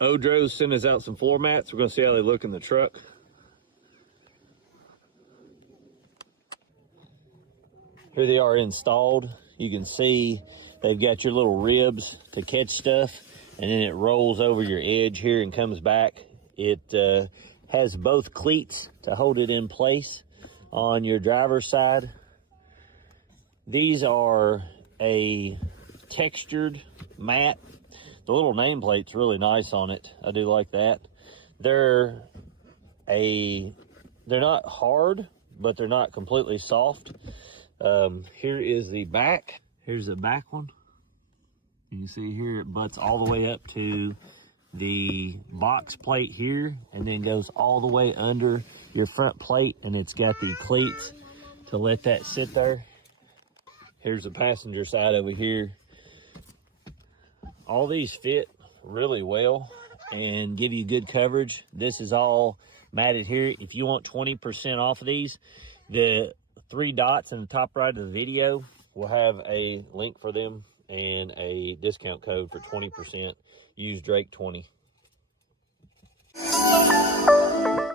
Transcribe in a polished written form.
OEDRO sent us out some floor mats. We're gonna see how they look in the truck. Here they are installed. You can see they've got your little ribs to catch stuff, and then it rolls over your edge here and comes back. It has both cleats to hold it in place on your driver's side. These are a textured mat. The little nameplate's really nice on it. I do like that. They're not hard, but they're not completely soft. Here is the back. Here's the back one. You can see here it butts all the way up to the box plate here, and then goes all the way under your front plate, and it's got the cleats to let that sit there. Here's the passenger side over here. All these fit really well and give you good coverage. This is all matted here. If you want 20% off of these, the 3 dots in the top right of the video will have a link for them and a discount code for 20%. Use Drake20.